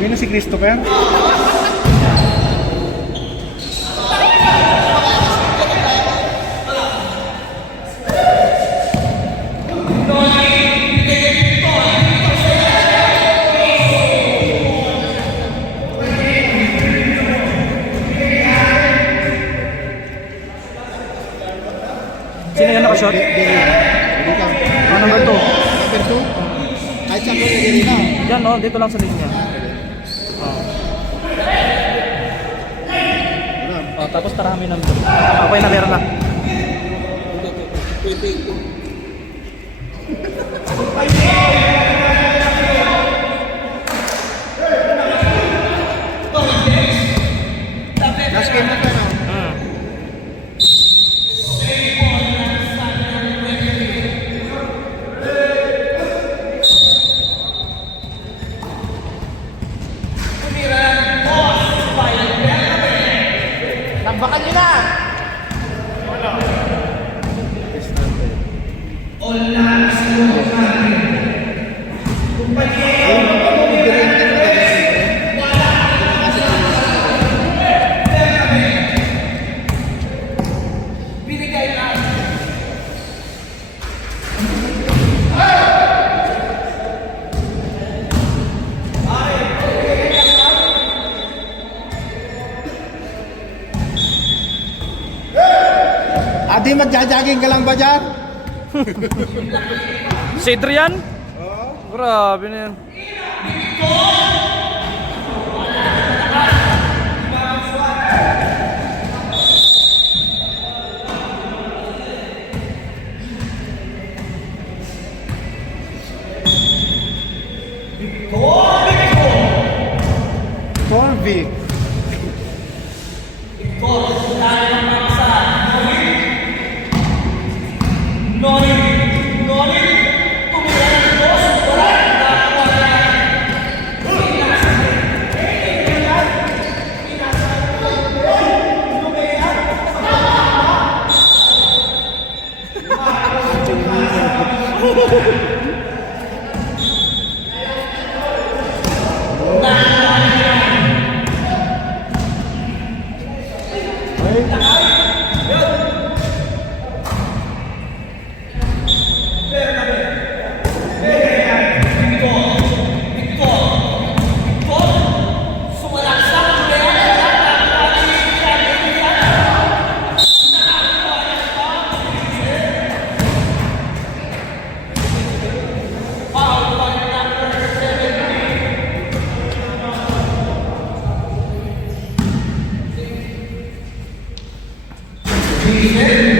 Yun na si Christopher. Sino yan nakashot? Ano ba ito? Number 2. Kahit siya ko hindi na. Yan no, dito lang sa linya. Oh, tapos tarami ng okay na meron na. Last game na pa na. Tambakan nyo na! Adi, magja-jogging ka lang ba dyan? Si Adrian? Grabe na yan. Torvik. Amen.